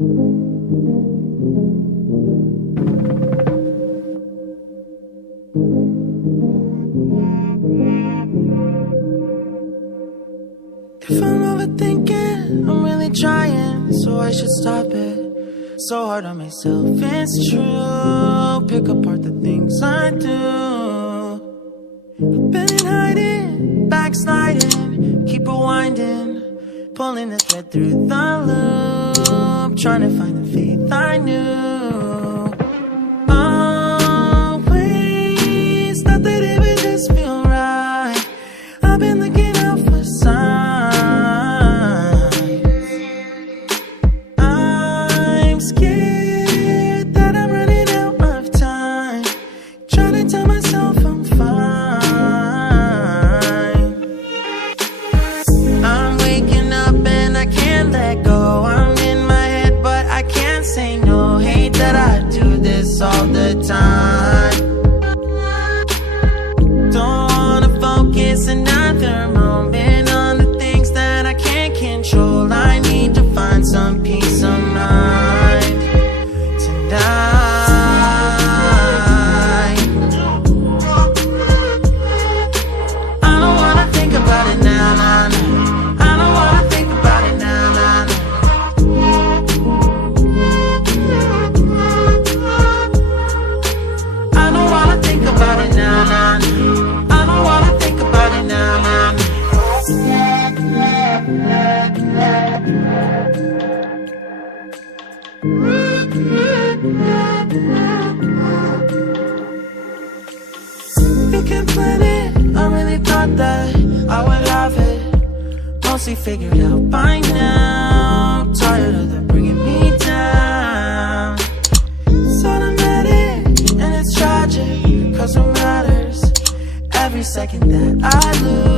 If I'm overthinking, I'm really trying, so I should stop it. So hard on myself, it's true. Pick apart the things I do. I've been hiding, backsliding, keep rewinding, pulling the thread through the loop, trying to find the faith I knew. Always thought that it would just feel right. I've been looking out for signs. I'm scared that I'm running out of time, trying to tell myself I'm fine. I'm waking up and I can't let go. I'm in my head but I can't say no. Hate that I do this all the time. Don't wanna focus another moment on the things that I can't control. I need to find some peace of mind tonight. I don't wanna think about it now, nah, nah. I don't wanna think about it now, nah, nah. I don't wanna think about it now, nah, nah. I don't wanna think about it now, nah, nah. You can plan it, I really thought that I would have it mostly figured out by now. Tired of them bringing me down. It's automatic and it's tragic, cause it matters every second that I lose.